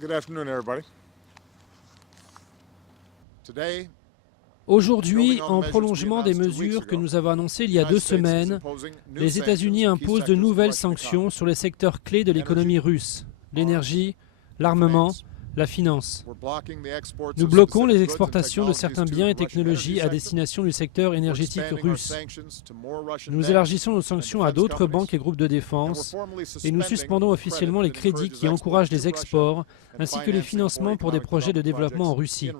Good afternoon, everybody. Aujourd'hui, en prolongement des mesures que nous avons annoncées il y a 2 semaines, les États-Unis imposent de nouvelles sanctions sur les secteurs clés de l'économie russe, l'énergie, l'armement, la finance. Nous bloquons les exportations de certains biens et technologies à destination du secteur énergétique russe. Nous élargissons nos sanctions à d'autres banques et groupes de défense et nous suspendons officiellement les crédits qui encouragent les exports ainsi que les financements pour des projets de développement en Russie.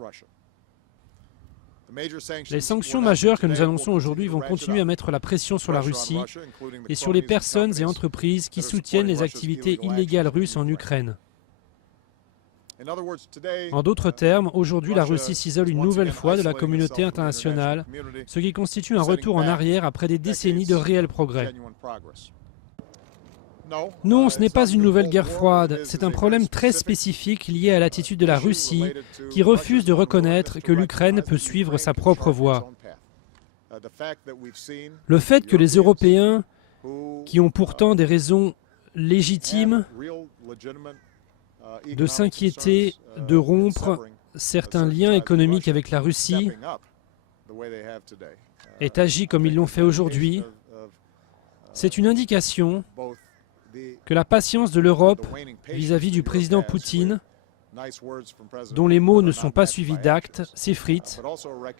Les sanctions majeures que nous annonçons aujourd'hui vont continuer à mettre la pression sur la Russie et sur les personnes et entreprises qui soutiennent les activités illégales russes en Ukraine. En d'autres termes, aujourd'hui la Russie s'isole une nouvelle fois de la communauté internationale, ce qui constitue un retour en arrière après des décennies de réels progrès. Non, ce n'est pas une nouvelle guerre froide, c'est un problème très spécifique lié à l'attitude de la Russie qui refuse de reconnaître que l'Ukraine peut suivre sa propre voie. Le fait que les Européens, qui ont pourtant des raisons légitimes de s'inquiéter, de rompre certains liens économiques avec la Russie, aient agi comme ils l'ont fait aujourd'hui, c'est une indication que la patience de l'Europe vis-à-vis du président Poutine, dont les mots ne sont pas suivis d'actes, s'effrite,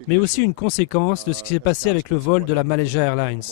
mais aussi une conséquence de ce qui s'est passé avec le vol de la Malaysia Airlines.